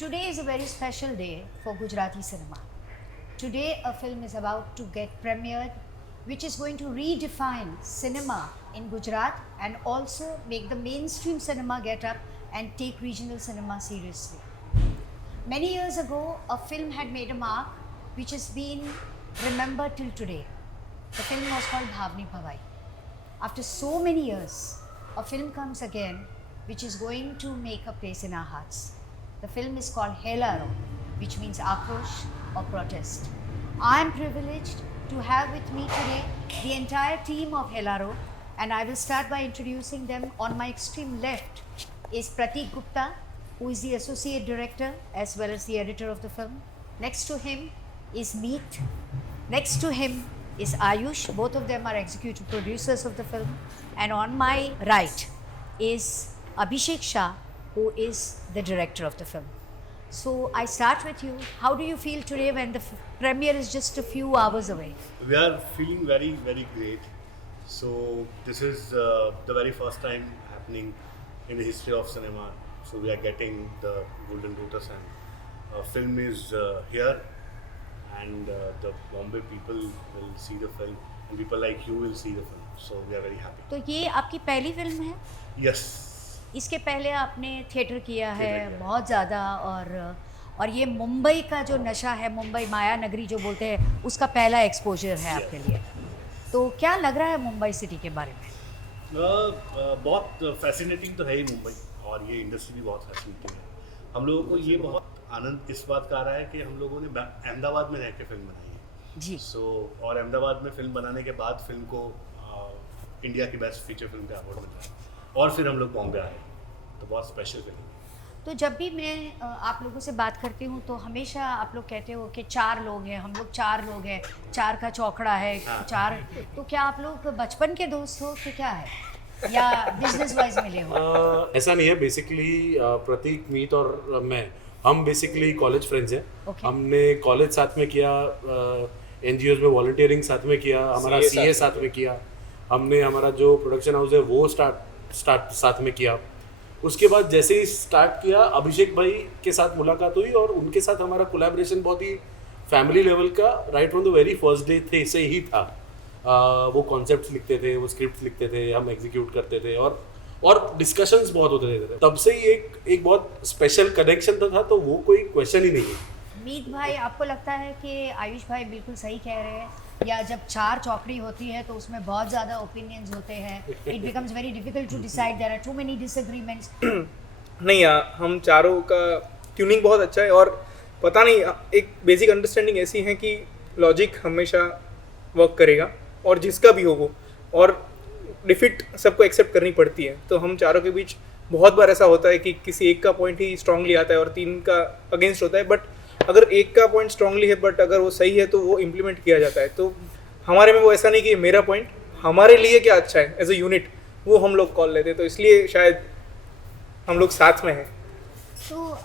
Today is a very special day for Gujarati cinema. Today, a film is about to get premiered, which is going to redefine cinema in Gujarat and also make the mainstream cinema get up and take regional cinema seriously. Many years ago, a film had made a mark which has been remembered till today. The film was called Bhavni Bhavai. After so many years, a film comes again which is going to make a place in our hearts. The film is called Helaro, which means Akrosh or protest. I am privileged to have with me today the entire team of Helaro, and I will start by introducing them. On my extreme left is Pratik Gupta, who is the associate director as well as the editor of the film. Next to him is Meet. Next to him is Ayush. Both of them are executive producers of the film. And on my right is Abhishek Shah, who is the director of the film. So I start with you. How do you feel today when the premiere is just a few hours away? We are feeling very, very great. So this is the very first time happening in the history of cinema. So we are getting the Golden Lotus and film is here, and the Bombay people will see the film and people like you will see the film. So we are very happy. तो ये आपकी पहली film है? Yes. इसके पहले आपने theatre किया है थिएटर किया। बहुत ज़्यादा, और ये मुंबई का जो नशा है, मुंबई माया नगरी जो बोलते हैं, उसका पहला एक्सपोजर है आपके लिए। तो क्या लग रहा है मुंबई सिटी के बारे में? बहुत फैसिनेटिंग तो है ही मुंबई, और ये इंडस्ट्री भी बहुत फैसिनेटिंग है। हम लोगों को ये बहुत आनंद इस बात का आ रहा है कि हम लोगों ने अहमदाबाद में रह के फिल्म बनाई है जी। और अहमदाबाद में फिल्म बनाने के बाद फिल्म को इंडिया की बेस्ट फीचर फिल्म का अवार्ड मिला, और फिर हम लोग बॉम्बे आए, तो बहुत स्पेशल फिल्म है। तो जब भी मैं आप लोगों से बात करती हूँ तो हमेशा आप लोग कहते हो कि 4 लोग हैं, हम लोग 4 लोग हैं, 4 का चौकड़ा है, हाँ। 4। तो क्या आप लोग बचपन के दोस्त हो कि क्या है, या बिजनेस वाइज मिले हो? ऐसा नहीं है। बेसिकली प्रतीक, मीत और मैं, हम बेसिकली कॉलेज फ्रेंड्स हैं। Okay. हमने कॉलेज साथ में किया, एनजीओज में वॉलंटियरिंग साथ में किया, हमारा सीए साथ में किया, हमने हमारा जो प्रोडक्शन हाउस है वो स्टार्ट साथ में किया। उसके बाद जैसे ही स्टार्ट किया, अभिषेक भाई के साथ मुलाकात हुई और उनके साथ हमारा कोलैबोरेशन बहुत ही फैमिली लेवल का right from the very first day थे से ही था। वो कॉन्सेप्ट्स लिखते थे, वो स्क्रिप्ट लिखते थे, हम एग्जीक्यूट करते थे, और डिस्कशंस बहुत होते थे। तब से ही एक बहुत स्पेशल कनेक्शन था, तो वो कोई क्वेश्चन ही नहीं है। मीत भाई, आपको लगता है कि आयुष भाई बिल्कुल सही कह रहे हैं, या जब 4 चौकड़ी होती है तो उसमें बहुत ज़्यादा ओपिनियंस होते हैं, it becomes very difficult to decide, there are too many disagreements? नहीं यार, हम चारों का ट्यूनिंग बहुत अच्छा है, और पता नहीं, एक बेसिक अंडरस्टैंडिंग ऐसी है कि लॉजिक हमेशा वर्क करेगा, और जिसका भी हो वो, और डिफिट सबको एक्सेप्ट करनी पड़ती है। तो हम चारों के बीच बहुत बार ऐसा होता है कि किसी एक का पॉइंट ही स्ट्रांगली आता है और 3 का अगेंस्ट होता है, बट अगर एक का पॉइंट स्ट्रांगली है बट अगर वो सही है तो वो इम्प्लीमेंट किया जाता है। तो हमारे में वो ऐसा नहीं कि मेरा पॉइंट हमारे लिए क्या अच्छा है एज अ यूनिट, वो हम लोग कॉल लेते हैं, तो इसलिए शायद हम लोग साथ में हैं। So,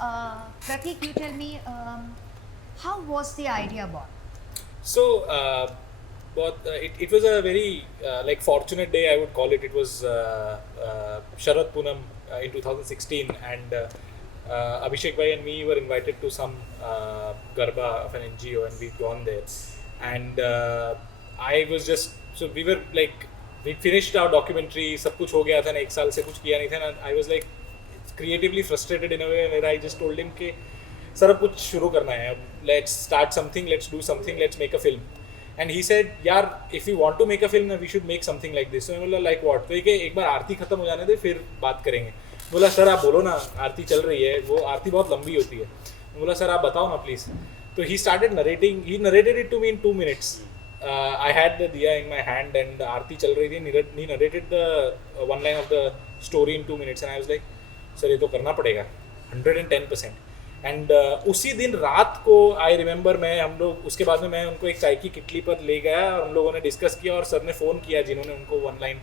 Pratik, you tell me, how was the idea born? So, it was a very like fortunate day, I would call it. It was Sharad Poonam in 2016, and Abhishek bhai and me were invited to some Garba of an NGO, and we'd gone there. And I was just, so we were like, we finished our documentary, सब कुछ हो गया था ना, 1 साल से कुछ किया नहीं था ना। I was like creatively frustrated in a way, where I just told him कि सर अब कुछ शुरू करना है, let's start something, let's do something, let's make a film. And he said, यार if you want to make a film, we should make something like this. So मैं बोला like what? तो ये एक बार आरती खत्म हो जाने दे फिर बात करेंगे। बोला सर आप बोलो ना, आरती चल रही है, वो आरती बहुत लंबी होती है। बोला सर आप बताओ ना प्लीज़। तो he started narrating, he narrated it to me in 2 minutes. I had the diya in my hand and आरती चल रही थी, he narrated the one line of the story in 2 minutes, and I was like sir ये तो करना पड़ेगा 110%। And उसी दिन रात को आई रिमेंबर, हम लोग उसके बाद में मैं उनको एक चाय की किटली पर ले गया और हम लोगों ने डिस्कस किया, और सर ने फ़ोन किया जिन्होंने उनको 1 लाइन,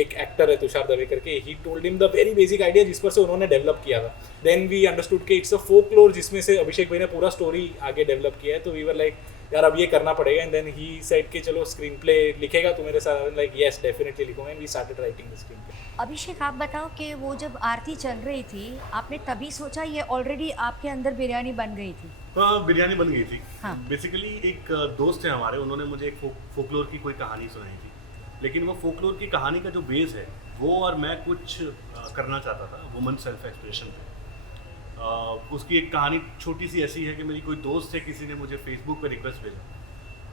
एक एक्टर है तुषार दवे करके, he told him the very basic idea जिस पर से उन्होंने डेवलप किया था। देन वी अंडरस्टूड कि इट्स अ फोकलोर जिसमें से अभिषेक भाई ने पूरा स्टोरी आगे डेवलप किया है। तो वी वर लाइक यार अब ये करना पड़ेगा, एंड देन ही सेड कि चलो स्क्रीन प्ले लिखेगा तू मेरे साथ, लाइक यस डेफिनेटली लिखूंगा, and we started writing the screenplay. Abhishek, आप बताओ कि वो जब आरती चल रही थी आपने तभी सोचा ये ऑलरेडी आपके अंदर बिरयानी बन गई थी? हाँ, बिरयानी बन गई थी। हाँ। बेसिकली एक दोस्त है हमारे, उन्होंने मुझे एक फोकलोर की कोई कहानी सुनाई थी, लेकिन वो फोकलोर की कहानी का जो बेस है वो और मैं कुछ करना चाहता था, वुमन सेल्फ एक्सप्रेशन पे। उसकी एक कहानी छोटी सी ऐसी है कि मेरी कोई दोस्त है, किसी ने मुझे फेसबुक पे रिक्वेस्ट भेजा,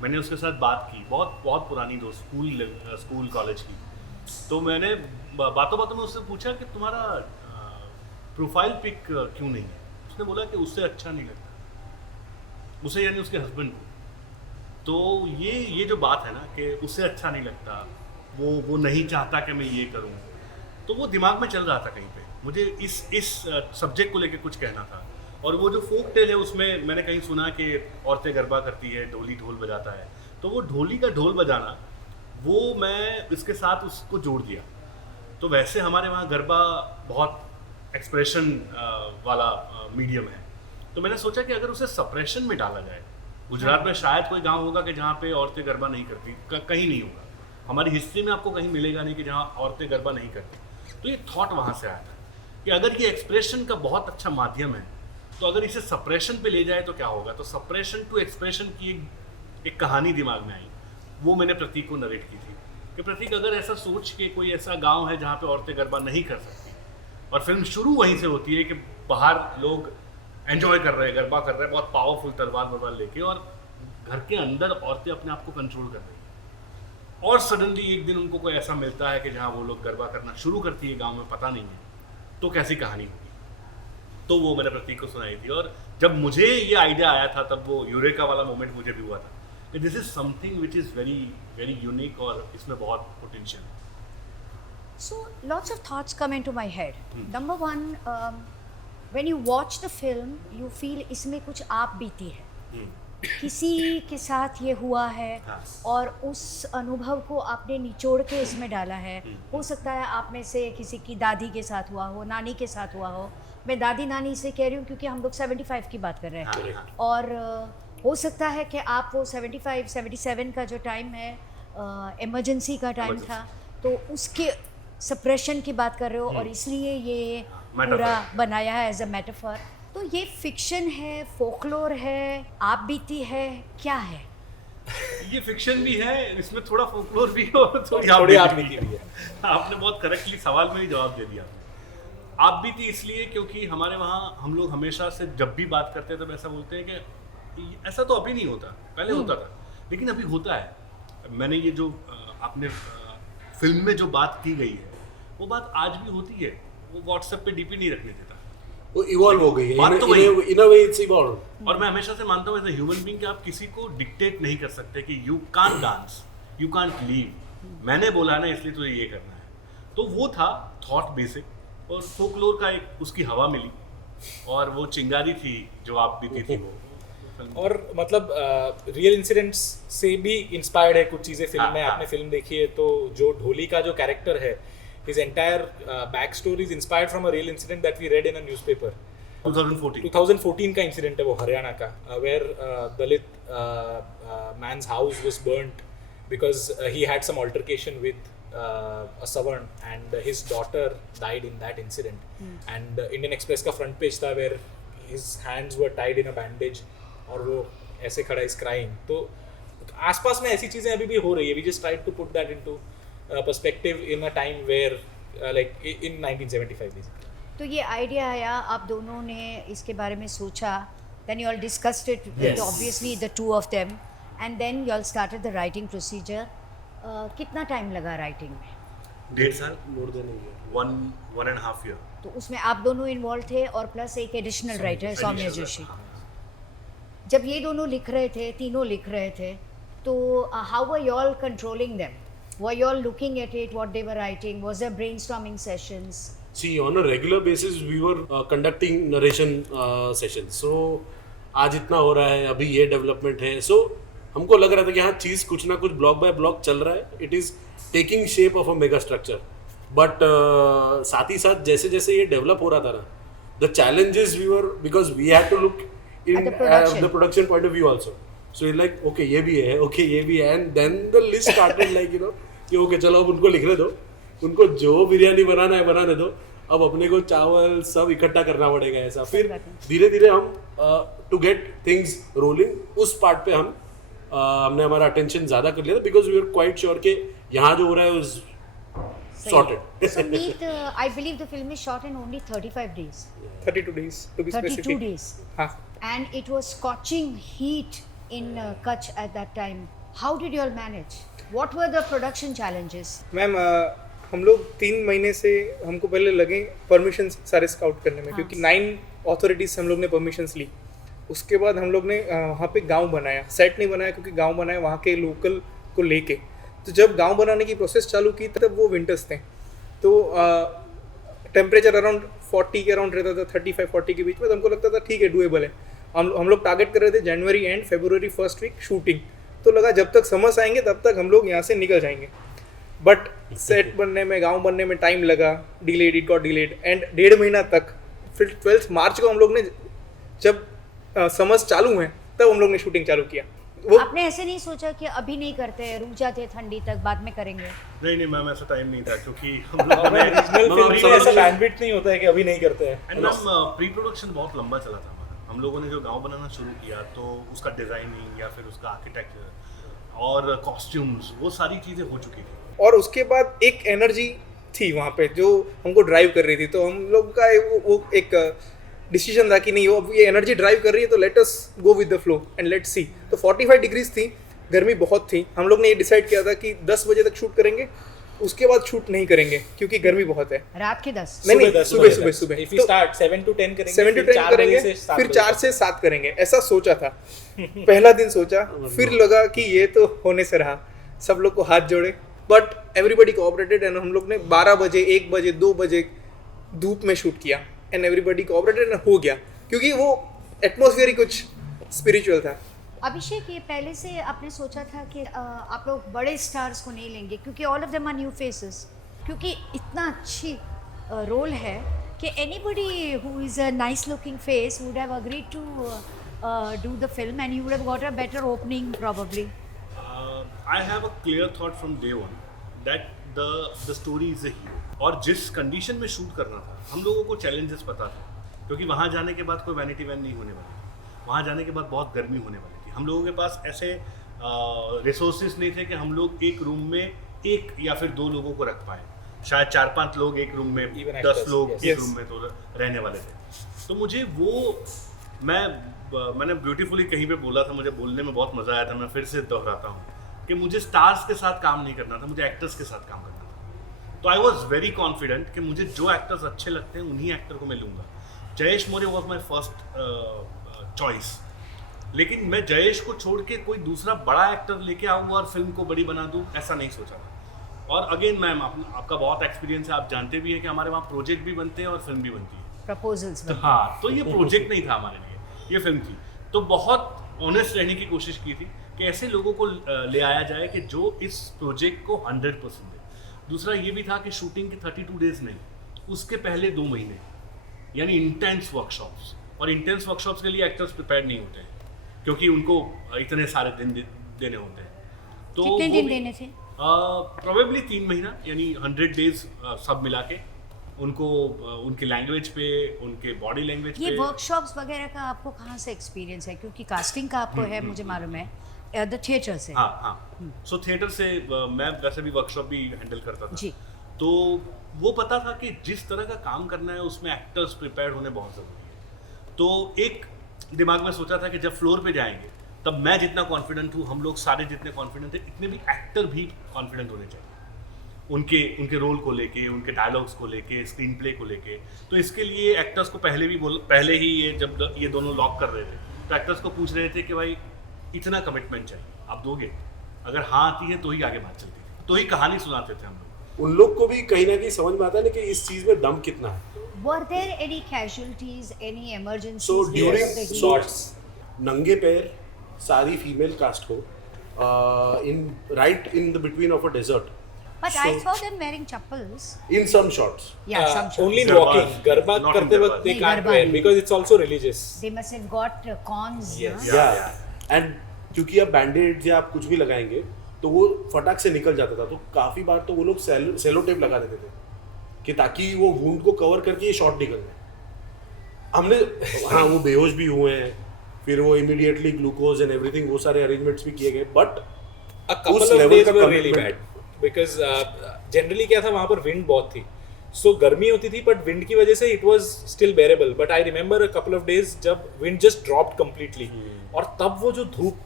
मैंने उसके साथ बात की, बहुत बहुत पुरानी दोस्त, स्कूल कॉलेज की। तो मैंने बातों बातों में उससे पूछा कि तुम्हारा प्रोफाइल पिक क्यों नहीं है? उसने बोला कि उससे अच्छा नहीं लगता, उसे यानी उसके हस्बैंड को। तो ये जो बात है ना कि उससे अच्छा नहीं लगता, वो नहीं चाहता कि मैं ये करूं, तो वो दिमाग में चल रहा था कहीं पे, मुझे इस सब्जेक्ट को लेके कुछ कहना था। और वो जो फोक टेल है उसमें मैंने कहीं सुना कि औरतें गरबा करती है, ढोली ढोल बजाता है, तो वो ढोली का ढोल बजाना वो मैं इसके साथ उसको जोड़ दिया। तो वैसे हमारे वहाँ गरबा बहुत एक्सप्रेशन वाला मीडियम है, तो मैंने सोचा कि अगर उसे सप्रेशन में डाला जाए, गुजरात में शायद कोई गांव होगा कि जहाँ पे औरतें गरबा नहीं करती, कहीं नहीं होगा, हमारी हिस्ट्री में आपको कहीं मिलेगा नहीं कि जहाँ औरतें गरबा नहीं करती। तो ये थॉट वहाँ से आया था कि अगर ये एक्सप्रेशन का बहुत अच्छा माध्यम है, तो अगर इसे सप्रेशन पे ले जाए तो क्या होगा। तो सप्रेशन टू एक्सप्रेशन की एक कहानी दिमाग में आई, वो मैंने प्रतीक को नरेट की थी कि प्रतीक अगर ऐसा सोच के कोई ऐसा गांव है जहाँ पे औरतें गरबा नहीं कर सकती, और फिल्म शुरू वहीं से होती है कि बाहर लोग एंजॉय कर रहे हैं, गरबा कर रहे हैं, बहुत पावरफुल तलवार लेके, और घर के अंदर औरतें अपने आप को कंट्रोल कर रही हैं, और सडनली एक दिन उनको कोई ऐसा मिलता है कि जहाँ वो लोग गरबा करना शुरू करती है, गाँव में पता नहीं है, तो कैसी कहानी होगी। तो वो मैंने प्रतीक को सुनाई थी, और जब मुझे ये आइडिया आया था तब वो यूरेका वाला मोमेंट मुझे भी हुआ था कि this is something which is very very unique, और इसमें बहुत पोटेंशियल है। So lots of thoughts come into my head. Number one, when you watch the film, you feel इसमें कुछ आप बीती है, किसी के साथ ये हुआ है, हाँ। और उस अनुभव को आपने निचोड़ के इसमें डाला है। हो सकता है आप में से किसी की दादी के साथ हुआ हो, नानी के साथ हुआ हो। मैं दादी नानी से कह रही हूँ क्योंकि हम लोग 75 की बात कर रहे हैं। हाँ। और हो सकता है कि आप वो 75, 77 का जो टाइम है, इमरजेंसी का टाइम था, तो उसके सप्रेशन की बात कर रहे हो, और इसलिए ये पूरा बनाया है एज अ मेटाफर। तो ये फिक्शन है, फोकलोर है, आप बीती है, क्या है? ये फिक्शन भी है, इसमें थोड़ा फोकलोर भी है और थोड़ी आप बीती भी है। आपने बहुत करेक्टली सवाल में ही जवाब दे दिया। आप बीती इसलिए क्योंकि हमारे वहाँ हम लोग हमेशा से जब भी बात करते हैं तब ऐसा बोलते हैं कि ऐसा तो अभी नहीं होता, पहले होता था, लेकिन अभी होता है। मैंने ये जो आपने फिल्म में जो बात की गई है, वो बात आज भी होती है। वो व्हाट्सएप पे डीपी नहीं रखने देता, वो इवॉल्व हो गई है, बात तो वही। इन अ वे इट्स इवॉल्व। और मैं हमेशा से मानता हूँ एज अ ह्यूमन बीइंग कि आप किसी को डिक्टेट नहीं कर सकते कि you can't dance, you can't leave, मैंने बोला ना इसलिए तुझे ये करना है। तो वो था थॉट बेसिक, और फोकलोर का एक उसकी हवा मिली, और वो चिंगारी थी जो आप बीती थी वो। और मतलब रियल इंसिडेंट्स से भी इंस्पायर्ड है कुछ चीज़ें फिल्म में। हाँ। आपने फिल्म देखी है तो जो ढोली का जो कैरेक्टर है, his entire backstory is inspired from a real incident that we read in a newspaper. 2014 का इंसिडेंट है वो, हरियाणा का, where Dalit man's house was burnt because he had some altercation with a Savarn, and his daughter died in that incident. And Indian Express का front page था where his hands were tied in a bandage, और वो ऐसे खड़ा is crying. तो आसपास में ऐसी चीज़ें अभी भी हो रही है. We just tried to put that into perspective in a time where like in 1975 basically. तो ये आइडिया आया, आप दोनों ने इसके बारे में सोचा, then you all discussed it with Yes. obviously the two of them, and then you all started the writing procedure. कितना टाइम लगा राइटिंग में? 1.5 साल, मोर देन 1.5 year। तो उसमें आप दोनों इन्वॉल्व थे, और प्लस एक एडिशनल राइटर सौम्या जोशी। जब ये दोनों लिख रहे थे, तीनों लिख रहे थे, तो how were you all controlling them? Were you all looking at it, what they were writing? Was there brainstorming sessions? See, on a regular basis we were conducting narration sessions. So आज इतना हो रहा है, अभी ये development है, so हमको लग रहा था कि हाँ चीज़ कुछ ना कुछ ब्लॉक बाय ब्लॉक चल रहा है, it is taking shape of a mega structure. But साथ ही साथ जैसे जैसे ये डेवलप हो रहा था ना, the challenges we were, because we had to look in At the production. the production point of view also. So you're like, okay, ये भी है, okay, ये भी है, and then the list started like, you know, कि okay, चलो अब उनको लिखने दो, उनको जो बिरयानी बनाना है बनाने दो, अब अपने को चावल सब इकट्ठा करना पड़ेगा ऐसा. फिर धीरे धीरे हम to get things rolling उस पार्ट पे हमने हमारा अटेंशन ज़्यादा कर लिया था, because we were quite sure कि यहाँ जो हो रहा है was sorted. So Meet, I believe the film is shot in only 35 days. 32 days to be 32 specific. days. हाँ. And it was scorching heat in Kutch at that time. How did you all manage? What were the production challenges? Ma'am हम लोग 3 महीने से हमको पहले लगे permission सारे scout करने में, क्योंकि 9 अथॉरिटीज से हम लोग ने परमिशंस ली. उसके बाद हम लोग ने वहाँ पे गांव बनाया, सेट नहीं बनाया क्योंकि गांव बनाया वहाँ के लोकल को लेके. तो जब गांव बनाने की प्रोसेस चालू की तब वो विंटर्स थे, तो टेम्परेचर अराउंड 40 के अराउंड रहता था, 35-40 के बीच में. तो हमको लगता था ठीक है, डूएबल है. हम लोग टारगेट कर रहे थे जनवरी एंड फरवरी फर्स्ट वीक शूटिंग. तो लगा जब तक समर्स आएंगे तब तक हम लोग यहाँ से निकल जाएंगे. बट सेट बनने में, गांव बनने में टाइम लगा, delayed, it got delayed, and 1.5 महीना तक. फिर 12 मार्च को हम लोग ने जब समर्स चालू हैं तब हम लोग ने शूटिंग चालू किया. वो आपने ऐसे नहीं सोचा कि अभी नहीं करते हैं, रुक जाते हैं ठंडी तक, बाद में करेंगे? नहीं मैम, ऐसा टाइम नहीं था, क्योंकि हम लोग रीजनल फिल्म में ऐसा बैंडविड्थ नहीं होता है कि अभी नहीं करते हैं. एंड मैम प्री प्रोडक्शन बहुत लंबा चला था हमारा. हम लोगों ने जो गांव बनाना शुरू किया तो उसका डिजाइनिंग या फिर उसका आर्किटेक्चर और कॉस्ट्यूम्स, वो सारी चीज़ें हो चुकी थी. और उसके बाद एक एनर्जी थी वहाँ पे जो हमको ड्राइव कर रही थी. तो हम लोग का वो एक डिसीजन था कि नहीं, वो ये एनर्जी ड्राइव कर रही है तो let us go with the flow and let's see. तो 45 डिग्रीज थी, गर्मी बहुत थी. हम लोग ने ये डिसाइड किया था कि 10 बजे तक शूट करेंगे, उसके बाद शूट नहीं करेंगे क्योंकि गर्मी बहुत है. रात के 10? नहीं, सुबह. If we start 7 to 10 करेंगे, 7 to 10 करेंगे, फिर 4 से 7 करेंगे, ऐसा सोचा था. पहला दिन सोचा, फिर लगा कि ये तो होने से रहा. सब लोग को हाथ जोड़े, बट एवरीबडी कोऑपरेटेड एंड हम लोग ने 12 बजे, 1 बजे, 2 बजे धूप में शूट किया एंड एवरीबडी कोऑपरेटेड एंड हो गया, क्योंकि वो एटमॉस्फेयर ही कुछ स्पिरिचुअल था. अभिषेक, ये पहले से आपने सोचा था कि आप लोग बड़े स्टार्स को नहीं लेंगे क्योंकि all of them are new faces, क्योंकि इतना अच्छी रोल है कि anybody who is a nice looking face would have agreed to do the film and you would have got a better opening probably. I have a clear thought from day one that the story is a hero. और जिस condition में shoot करना था, हम लोगों को challenges पता था, क्योंकि वहाँ जाने के बाद कोई वैनिटी वैन नहीं होने वाली थी. वहाँ जाने के बाद बहुत गर्मी होने वाली थी. हम लोगों के पास ऐसे रिसोर्सेज नहीं थे कि हम लोग एक रूम में 1 या फिर 2 लोगों को रख पाए. शायद 4-5 लोग एक रूम में, 10 लोग एक रूम में तो रहने वाले थे. तो मुझे मैंने ब्यूटीफुली कहीं पे बोला था, मुझे बोलने में बहुत मज़ा आया था. मैं फिर से दोहराता हूँ कि मुझे स्टार्स के साथ काम नहीं करना था, मुझे एक्टर्स के साथ काम करना था. तो आई वॉज वेरी कॉन्फिडेंट कि मुझे जो एक्टर्स अच्छे लगते हैं उन्हीं एक्टर को मैं लूँगा. Jayesh Maurya was my first choice, लेकिन मैं जयेश को छोड़ के कोई दूसरा बड़ा एक्टर लेके आऊँगा और फिल्म को बड़ी बना दूँ, ऐसा नहीं सोचा था. और अगेन मैम, आपका बहुत एक्सपीरियंस है, आप जानते भी हैं कि हमारे वहाँ प्रोजेक्ट भी बनते हैं और फिल्म भी बनती है. प्रपोजल्स? हाँ, तो ये प्रोजेक्ट नहीं था हमारे लिए, ये फिल्म थी. तो बहुत ऑनेस्ट रहने की कोशिश की थी कि ऐसे लोगों को ले आया जाए कि जो इस प्रोजेक्ट को 100% दे. दूसरा ये भी था कि शूटिंग के 32 डेज नहीं, उसके पहले 2 महीने यानी इंटेंस वर्कशॉप्स. और इंटेंस वर्कशॉप्स के लिए एक्टर्स प्रिपेयर नहीं होते हैं, क्योंकि उनको इतने सारे दिन देने होते हैं. तो कितने दिन देने थे? प्रोबेबली 3 महीना, यानी 100 डेज सब मिला के उनको उनकी लैंग्वेज पे, उनके बॉडी लैंग्वेज पे. ये वर्कशॉप्स वगैरह का आपको कहाँ से एक्सपीरियंस है? क्योंकि कास्टिंग का आपको है, मुझे मालूम है, द थिएटर से. हाँ. सो थिएटर से मैं वैसे भी वर्कशॉप भी हैंडल करता था जी. तो वो पता था कि जिस तरह का काम करना है उसमें एक्टर्स प्रिपेयर होने बहुत ज़रूरी है. तो एक दिमाग में सोचा था कि जब फ्लोर पे जाएंगे तब मैं जितना कॉन्फिडेंट हूँ, हम लोग सारे जितने कॉन्फिडेंट थे, इतने भी एक्टर भी कॉन्फिडेंट होने चाहिए उनके रोल को लेके, उनके डायलॉग्स को लेके, स्क्रीन प्ले को लेके. तो इसके लिए एक्टर्स को पहले ही ये जब ये दोनों लॉक कर रहे थे तो एक्टर्स को पूछ रहे थे कि भाई इतना कमिटमेंट चाहिए, आप दोगे? अगर हाँ आती है तो ही आगे बात चलती थी, तो ही कहानी सुनाते थे हम लोग. उन लोग को भी कहीं ना कहीं समझ में आता है ना कि इस चीज़ में दम कितना है. Were there any casualties, any emergencies? So because during of the heat? shots, नंगे पैर सारी फीमेल कास्ट को in the between of a desert. But I saw them wearing chappals. In some shots. Yeah, some shots. Only in Garbas. walking. Garba Not in करते वक्त Garbas. they नहीं, can't Garba wear नहीं. because it's also religious. They must have got cons. Yes. ना? Yeah. And क्योंकि अब बैंडेड्स या आप कुछ भी लगाएंगे तो वो फटाक से निकल जाता था, तो काफ़ी बार तो वो लोग सेलो टेप लगा देते थे कि ताकि वो वुंड को कवर करके ये शॉट निकल जाए। हमने हाँ वो बेहोश भी हुए हैं, फिर वो इमीडिएटली ग्लूकोज एंड एवरीथिंग वो सारे अरेंजमेंट्स भी किए गए, बट A couple उस of level days का were really commitment- bad because generally क्या था वहाँ पर wind बहुत थी, so गर्मी होती थी but wind की वजह से it was still bearable, but I remember a couple of days जब wind just dropped completely और तब वो जो धूप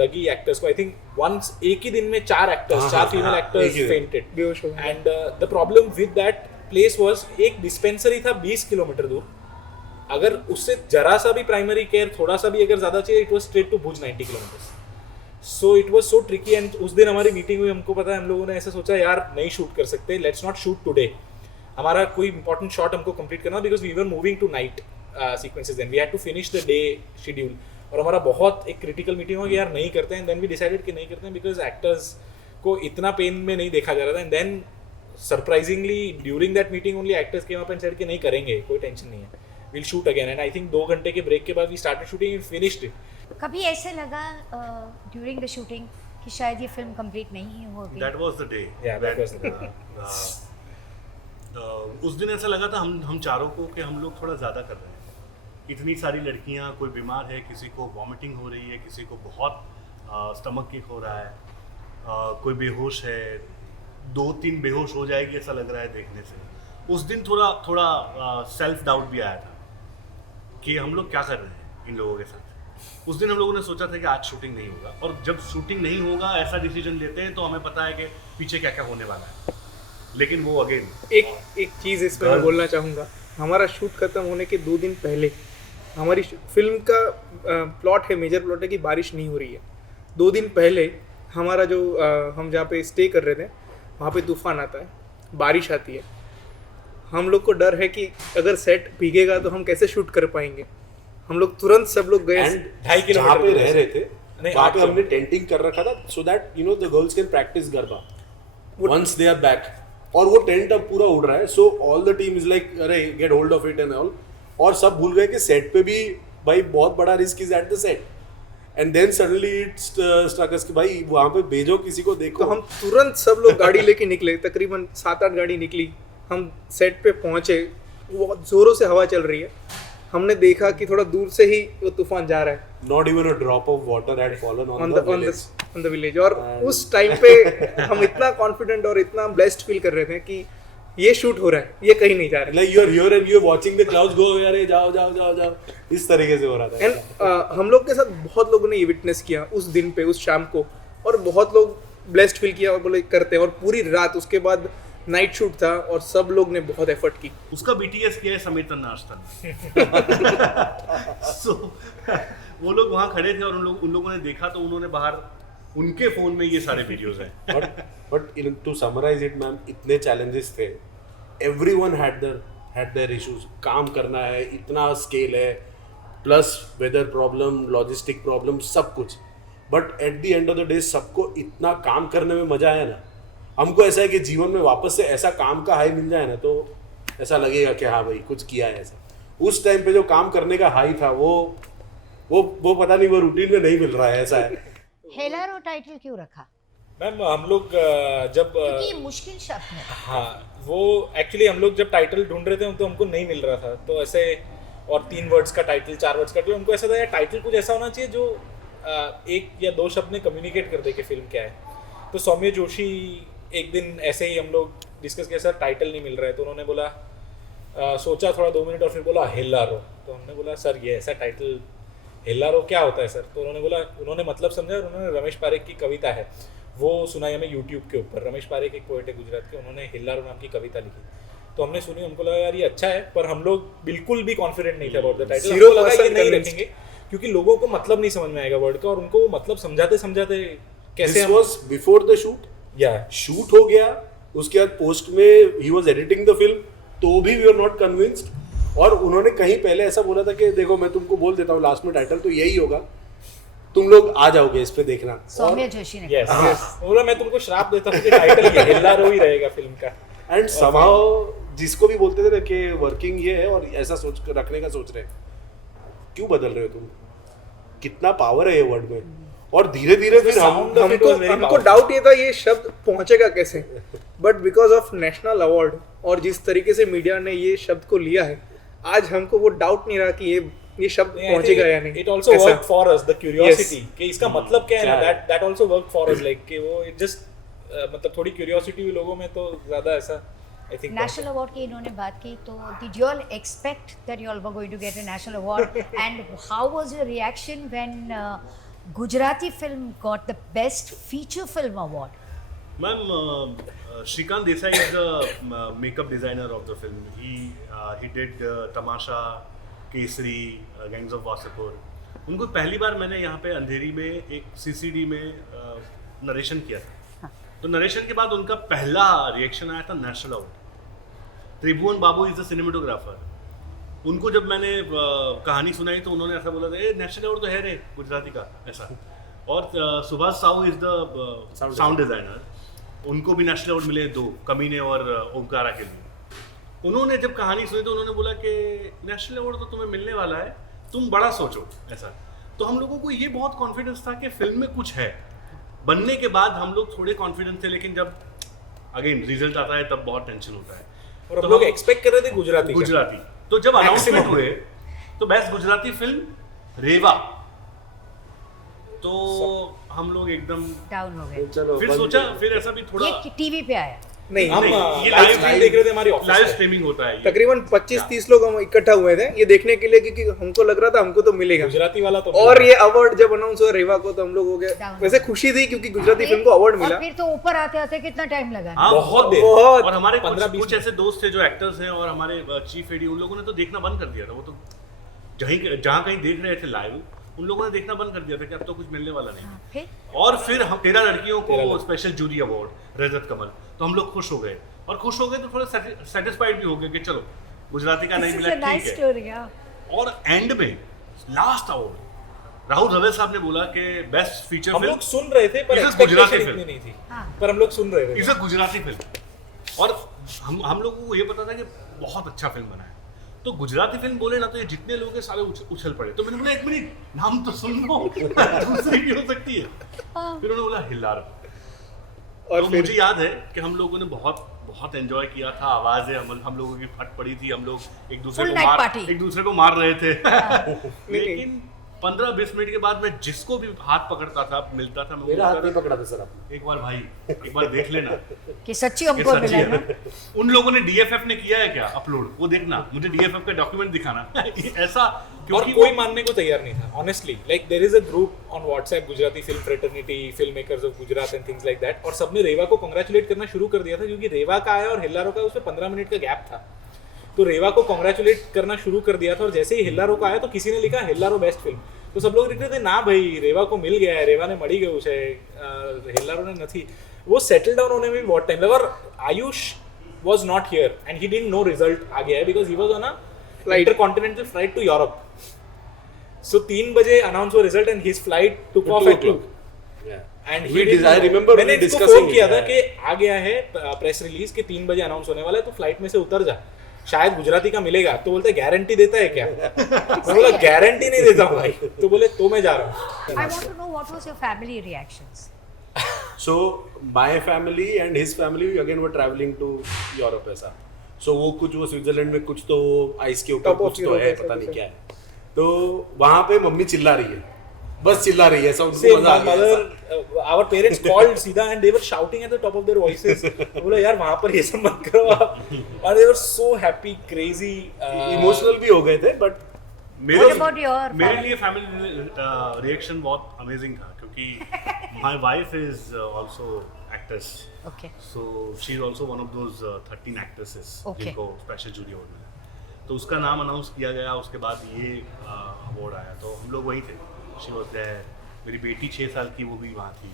लगी एक्टर्स को, I think once एक ही दिन में 4 actors, हाँ, 4 हाँ, female हाँ, actors एक ही दिन। fainted बेहोश हो गए। and the problem with that place was एक dispensary था 20 किलोमीटर दूर, अगर उससे जरा सा भी प्राइमरी केयर थोड़ा सा भी अगर ज़्यादा चाहिए it was straight to Bhuj 90 kilometres. So it was so tricky and उस दिन हमारी मीटिंग हुई, हमको पता है हम लोगों ने ऐसा सोचा यार नहीं शूट कर सकते, लेट्स नॉट शूट टुडे, हमारा कोई इंपॉर्टेंट शॉट हमको कंप्लीट करना, because we were moving to night sequences, then we had to finish the day schedule, और हमारा बहुत एक क्रिटिकल मीटिंग हुआ कि यार नहीं करते हैं, देन वी डिसाइडेड कि नहीं करते हैं बिकॉज एक्टर्स को इतना पेन में नहीं देखा जा रहा था, and then surprisingly during that meeting only actors came up and said कि नहीं करेंगे, कोई टेंशन नहीं है, will shoot again, and I think 2 घंटे के ब्रेक के बाद we started shooting and finished it. कभी ऐसे लगा ड्यूरिंग द शूटिंग कि शायद ये फिल्म कंप्लीट नहीं होगी? That was the day. Yeah, that was the उस दिन ऐसा लगा था हम चारों को कि हम लोग थोड़ा ज़्यादा कर रहे हैं, इतनी सारी लड़कियां, कोई बीमार है, किसी को वॉमिटिंग हो रही है, किसी को बहुत स्टमक किक हो रहा है, कोई बेहोश है, 2-3 बेहोश हो जाएगी ऐसा लग रहा है देखने से। उस दिन थोड़ा सेल्फ डाउट भी आया था कि हम लोग क्या कर रहे हैं इन लोगों के साथ। उस दिन हम लोगों ने सोचा था कि आज शूटिंग नहीं होगा, और जब शूटिंग नहीं होगा ऐसा डिसीजन लेते हैं तो हमें पता है कि पीछे क्या क्या होने वाला है, लेकिन वो अगेन एक चीज़ इसमें मैं बोलना चाहूँगा, हमारा शूट खत्म होने के 2 दिन पहले हमारी फिल्म का प्लॉट है, मेजर प्लॉट है कि बारिश नहीं हो रही है। 2 दिन पहले हमारा जो हम जहाँ पे स्टे कर रहे थे वहाँ पे तूफान आता है, बारिश आती है, हम लोग को डर है कि अगर सेट भीगेगा तो हम कैसे शूट कर पाएंगे। हम लोग तुरंत सब लोग गए, एंड 2.5 किलोमीटर जहाँ पे दूर रह से। रहे थे नहीं, वहाँ 8 पे हमने किलोमीटर। टेंटिंग कर रखा था so that you know the girls can practice garba once they are back, और वो टेंट अब पूरा उड़ रहा है, so all the team is like अरे get hold of it and all, और सब भूल गए कि सेट पे भी भाई बहुत बड़ा risk is at the set, and then suddenly it's struck us कि भाई वहाँ पे भेजो किसी को, देखो तो हम तुरंत सब लोग गाड़ी लेके निकले, तकरीबन 7-8 गाड़ी निकली, हम सेट पे पहुंचे, बहुत जोरों से हवा चल रही है, हमने देखा कि थोड़ा दूर से ही वो तूफान जा रहा है not even a drop of water had fallen on the village, और उस टाइम पे हम इतना कॉन्फिडेंट और इतना ब्लेस्ड फील कर रहे थे कि ये शूट हो रहा है, ये कहीं नहीं जा रहा है। Like you are here and you are watching the clouds go, अरे जाओ जाओ जाओ जाओ, इस तरीके से हो रहा था। एंड हम लोग के साथ बहुत लोगों ने ये विटनेस किया उस दिन पे, उस शाम को, और बहुत लोग ब्लेस्ड फील किया और बोले करते हैं, और पूरी रात उसके बाद नाइट शूट था और सब लोग ने बहुत एफर्ट की। उसका BTS किया है समीर तन्नाश्ता सो वो लोग वहाँ खड़े थे और उन लोगों ने देखा तो उन्होंने बाहर उनके फोन में ये सारे वीडियोस हैं। But to summarise it ma'am, इतने चैलेंजेस थे, एवरीवन हैड देयर इश्यूज, काम करना है, इतना स्केल है, plus weather problem, logistic problem, सब कुछ, but at the end of the day सबको इतना काम करने में मजा आया ना, हमको ऐसा है कि जीवन में वापस से ऐसा काम का हाई मिल जाए ना तो ऐसा लगेगा कि हाँ भाई कुछ किया है ऐसा। उस टाइम पे जो काम करने का हाई था वो पता नहीं, वो रूटीन में नहीं मिल रहा है, ऐसा है। हेलारो टाइटल क्यों रखा? मैम हम लोग जब क्योंकि ये मुश्किल शब्द है। हाँ वो एक्चुअली हम लोग जब टाइटल ढूंढ रहे थे तो हमको नहीं मिल रहा था, तो ऐसे, और 3 वर्ड्स का टाइटल, 4 वर्ड्स का, तो हमको ऐसा था यार टाइटल कुछ ऐसा होना चाहिए जो 1 या 2 शब्द में कम्युनिकेट कर दे कि फिल्म क्या है। तो सौम्य जोशी एक दिन ऐसे ही हम लोग डिस्कस किया, सर टाइटल नहीं मिल रहा है, तो उन्होंने बोला सोचा थोड़ा 2 मिनट और फिर बोला हेल्लारो, तो हमने बोला सर ये ऐसा टाइटल हेल्लारो क्या होता है सर, तो उन्होंने बोला, उन्होंने मतलब समझा, और उन्होंने रमेश पारेख की कविता है वो सुनाई हमें यूट्यूब के ऊपर, रमेश पारेख एक पोएट है गुजरात के, उन्होंने हेल्लारो नाम की कविता लिखी, तो हमने सुनी, हमको लगा यार ये अच्छा है, पर हम लोग बिल्कुल भी कॉन्फिडेंट नहीं थे अबाउट द टाइटल, हमको लगा ये नहीं रखेंगे क्योंकि लोगों को मतलब नहीं समझ में आएगा वर्ड का, और उनको वो मतलब समझाते समझाते कैसे this was before the shoot, या शूट हो गया, उसके बाद पोस्ट में he was editing the film, तो भी वी आर नॉट कन्विंस्ड, और उन्होंने कहीं पहले ऐसा बोला था कि देखो मैं तुमको बोल देता हूँ लास्ट में टाइटल तो यही होगा, तुम लोग आ जाओगे इस पे देखना। सौम्य जोशी ने यस बोला मैं तुमको श्राप देता हूँ कि टाइटल ये हेल्लारो ही रहेगा फिल्म का, एंड समहाउ जिसको भी बोलते थे ना कि वर्किंग ये है और ऐसा सोच रखने का सोच रहे हैं, क्यों बदल रहे हो तुम? कितना पावर है ये वर्ड में, और धीरे धीरे फिर sound of it was very हमको powerful. डाउट ये था ये शब्द पहुंचेगा कैसे, but because of national award और जिस तरीके से मीडिया ने ये शब्द को लिया है, आज हमको वो डाउट नहीं रहा कि ये शब्द पहुंचेगा या नहीं. It also ऐसा. worked for us, the curiosity Yes. कि इसका मतलब क्या है ना, क्या है? that also worked for us, like कि वो it just मतलब थोड़ी curiosity हुई लोगों में, तो ज़्यादा ऐसा I think नेशनल अवार्ड की इन्होंने बात की, तो did you all expect that you all were going to get a national award, and how was your reaction when Gujarati film got the best feature film award? Ma'am, Shrikant Desai is the makeup designer of the film. He did Tamasha, Kesari, Gangs of Wasseypur. उनको पहली बार मैंने यहाँ पे अंधेरी में एक CCD में narration किया था. तो नरेशन के बाद उनका पहला रिएक्शन आया था national award. Tribhuvan Babu is the cinematographer. उनको जब मैंने कहानी सुनाई तो उन्होंने ऐसा बोला था, ए नेशनल अवार्ड तो है रे गुजराती का, ऐसा. और Subhash Sahu is the sound designer. उनको भी नेशनल अवार्ड मिले 2, कमीने और ओमकारा के लिए. उन्होंने जब कहानी सुनी तो उन्होंने बोला कि नेशनल अवार्ड तो तुम्हें मिलने वाला है, तुम बड़ा सोचो, ऐसा. तो हम लोगों को ये बहुत कॉन्फिडेंस था कि फिल्म में कुछ है. बनने के बाद हम लोग थोड़े कॉन्फिडेंस थे, लेकिन जब अगेन रिजल्ट आता है तब बहुत टेंशन होता है. और हम लोग एक्सपेक्ट कर रहे थे गुजराती. तो जब अनाउंसमेंट हुए तो बेस्ट गुजराती फिल्म रेवा, तो हम लोग एकदम डाउन हो गए. चलो फिर सोचा, फिर ऐसा भी थोड़ा ये टीवी पे आया. नहीं, हम ये लाइव live स्ट्रीम देख रहे थे हमारी ऑफिस लाइव में. स्ट्रीमिंग होता है ये. तकरीबन 25-30 लोग हम इकट्ठा हुए थे ये देखने के लिए, क्योंकि हमको लग रहा था हमको तो मिलेगा. गुजराती वाला तो और ये अवार्ड जब अनाउंस हुआ रेवा को, तो हम लोग हो गए Down. वैसे खुशी थी क्योंकि गुजराती फिल्म को अवार्ड मिला. और फिर तो ऊपर आते आते कितना टाइम लगा. हाँ, बहुत देर. बहुत. और हमारे 15-20 कुछ ऐसे दोस्त थे जो एक्टर्स हैं और हमारे चीफ एडी, उन लोगों ने तो देखना बंद कर दिया था. वो तो जहाँ कहीं देख रहे थे लाइव, उन लोगों ने देखना बंद कर दिया था कि अब तो कुछ मिलने वाला नहीं. फिर और फिर हम 13 लड़कियों को 13 स्पेशल जूरी अवार्ड, रजत कमल. तो हम लोग खुश हो गए, और खुश हो गए तो थोड़ा सेटिस्फाइड भी हो गए कि चलो गुजराती का नहीं मिला, ठीक है. स्टोरी. और एंड में लास्ट अवार्ड राहुल रवे साहब ने बोला कि बेस्ट फीचर हम लोग फिल्म सुन रहे थे, पर This is Gujarati expectation film. इतनी नहीं थी. हाँ. पर हम लोग सुन रहे थे. Is a Gujarati film. और हम लोगों को ये पता था कि बहुत अच्छा फिल्म बना है. तो गुजराती फिल्म बोले ना, तो ये जितने लोग हैं सारे उछल पड़े. तो मैंने बोला एक मिनट, नाम तो सुन लो, दूसरी भी हो सकती है. फिर उन्होंने बोला हिल्लारो. और तो फिर मुझे याद है कि हम लोगों ने बहुत बहुत एंजॉय किया था. आवाजें हम लोगों की फट पड़ी थी. हम लोग एक Full night party. दूसरे को मार रहे थे. लेकिन 15-20 मिनट के बाद मैं जिसको भी हाथ पकड़ता था, मिलता था, मैं मेरा हाथ बोलता नहीं था, पकड़ा था सर आप. एक बार भाई, एक बार देख लेना कि सच्ची ये हमको सच्ची मिला है. ना. उन लोगों ने DFF ने किया है क्या अपलोड, वो देखना, मुझे DFF का डॉक्यूमेंट दिखाना. ऐसा और क्योंकि कोई मानने को तैयार नहीं था honestly. Like there is a group on WhatsApp, Gujarati film fraternity, film makers of Gujarat and things like that. और सबने रेवा को कांग्रेचुलेट करना शुरू कर दिया था, क्योंकि रेवा का आया और हिल्लारो का उसमें 15 मिनट का गैप था. तो रेवा को कांग्रेचुलेट करना शुरू कर दिया था, और जैसे ही हिल्लारो का आया तो किसी ने लिखा हिल्लारो बेस्ट फिल्म. तो सब लोग लिख रहे थे ना भाई, रेवा को मिल गया है, रेवा ने मड़ी गए उसे, हिल्लारो ने नहीं. वो सेटल डाउन होने में भी बहुत टाइम लगा. और Ayush was not here and he didn't know result आ गया है because he was on a intercontinental flight to Europe. So 3 बजे announce हुआ result and his flight took off at 2. And he didn't I know. remember मैंने we इसको discussing phone किया it, था yeah. कि आ गया है प्रेस रिलीज कि 3 बजे अनाउंस होने वाला है, तो फ्लाइट में से उतर जा, शायद गुजराती का मिलेगा. तो बोलते गारंटी देता है क्या? मैं बोला गारंटी नहीं देता हूँ भाई. तो बोले तो मैं जा रहा हूँ. I want to know what was your family reactions. So my family and his family again were traveling to Europe ऐसा. So वो स्विट्जरलैंड में कुछ तो आइस के ऊपर Top of कुछ तो Europe है, ऐसा पता कुछ नहीं है. क्या है. तो वहाँ पे मम्मी चिल्ला रही है, बस चिल्ला रही है, सब Same, मजा आ my गया mother, ऐसा. our parents called सीधा and they were shouting at the top of their voices. बोला यार वहाँ पर ये सब मत करो आप. और they were so happy, crazy. Emotional भी हो गए थे, बट What about your मेरे family? लिए फैमिली रिएक्शन बहुत अमेजिंग था, क्योंकि my wife is also actress. Okay. So she is also one of those 13 actresses Okay. जिनको स्पेशल जूरी अवार्ड मिला. तो उसका नाम अनाउंस किया गया, उसके बाद ये अवार्ड आया, तो हम लोग वहीं थे. She was there. मेरी बेटी 6 साल की, वो भी वहाँ थी.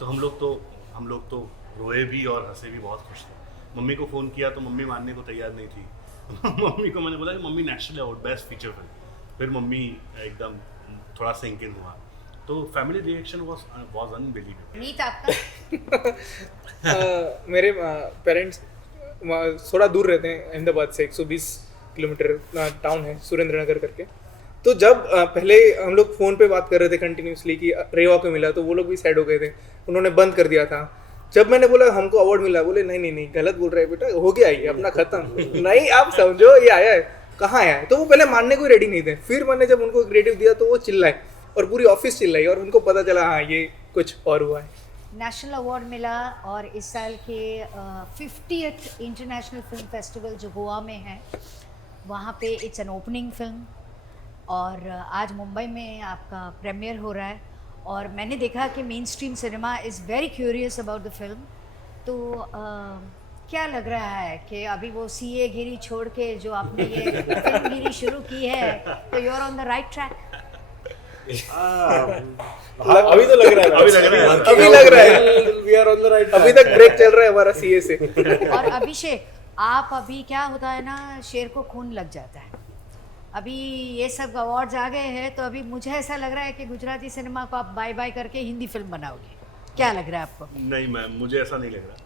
तो हम लोग तो रोए भी और हंसे भी, बहुत खुश थे. मम्मी को फ़ोन किया तो मम्मी मानने को तैयार नहीं थी. मम्मी को मैंने बोला कि mummy national award best feature film. फिर मम्मी एकदम थोड़ा सिंक इन हुआ. तो फैमिली रिएक्शन वाज अनबिलीवेबल. नीत आपका? मेरे पेरेंट्स थोड़ा दूर रहते हैं अहमदाबाद से, 120 किलोमीटर टाउन है सुरेंद्र नगर करके. तो जब पहले हम लोग फ़ोन पे बात कर रहे थे कंटिन्यूसली कि रेवा को मिला, तो वो लोग भी सैड हो गए थे, उन्होंने बंद कर दिया था। जब मैंने बोला हमको अवार्ड मिला, बोले नहीं नहीं नहीं गलत बोल रहे हैं बेटा, हो गया ये अपना ख़त्म। नहीं आप समझो ये आया है, कहाँ आया है। तो वो पहले मानने को रेडी नहीं थे। फिर मैंने जब उनको क्रिएटिव दिया तो वो चिल्लाए और पूरी ऑफिस चिल्लाई और उनको पता चला हाँ ये कुछ और हुआ है। नेशनल अवार्ड मिला और इस साल के 50th इंटरनेशनल फिल्म फेस्टिवल जो गोवा में है, वहाँ पे इट्स एन ओपनिंग फिल्म और आज मुंबई में आपका प्रीमियर हो रहा है। और मैंने देखा कि main stream cinema is very curious about the film. तो क्या लग रहा है कि अभी वो सीए गिरी छोड़ के जो आपने ये फिल्म गिरी शुरू की है, तो you are on the right track? अभी तो लग रहा है, अभी लग रहा है we are on the right. अभी तक ब्रेक चल रहा है हमारा सीए से। और अभिषेक, आप अभी क्या होता है ना, शेर को खून लग जाता है। अभी ये सब अवार्ड्स आ गए हैं तो अभी मुझे ऐसा लग रहा है कि गुजराती सिनेमा को आप बाय बाय करके हिंदी फिल्म बनाओगे। क्या लग रहा है आपको? नहीं मैम, मुझे ऐसा नहीं लग रहा।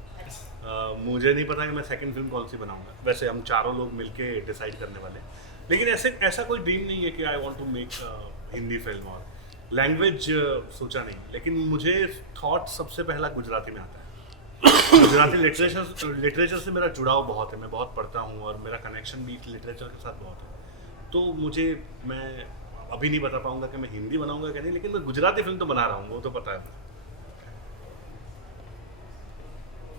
मुझे नहीं पता कि मैं सेकंड फिल्म कौन सी बनाऊंगा। वैसे हम चारों लोग मिलके डिसाइड करने वाले हैं, लेकिन ऐसा कोई ड्रीम नहीं है कि I want to make Hindi film. और लैंग्वेज सोचा नहीं, लेकिन मुझे थॉट सबसे पहला गुजराती में आता है। गुजराती लिटरेचर से मेरा जुड़ाव बहुत है, मैं बहुत पढ़ता हूँ और मेरा कनेक्शन भी लिटरेचर के साथ बहुत है। तो मैं अभी नहीं बता पाऊंगा कि मैं हिंदी बनाऊंगा क्या नहीं, लेकिन मैं गुजराती फिल्म तो बना रहा हूँ, वो तो पता है।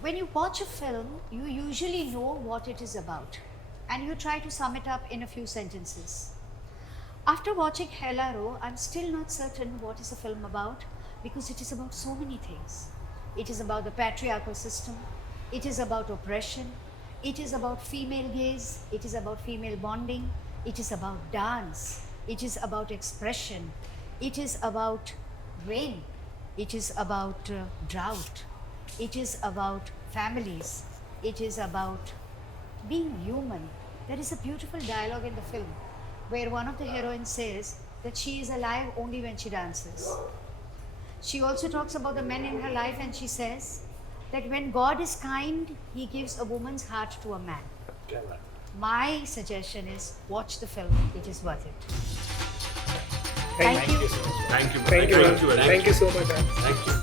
When you watch a film, you usually know what it is about and you try to sum it up in a few sentences. After watching Hello, I'm still not certain what is the film about, because it is about so many things. It is about the patriarchal system, it is about oppression, it is about female gaze, it is about female bonding, it is about dance, it is about expression, it is about rain, it is about drought. It is about families. It is about being human. There is a beautiful dialogue in the film where one of the heroines says that she is alive only when she dances. She also talks about the men in her life and she says that when God is kind, He gives a woman's heart to a man. My suggestion is watch the film. It is worth it. Thank you. Thank you. Thank you so much. Thank you.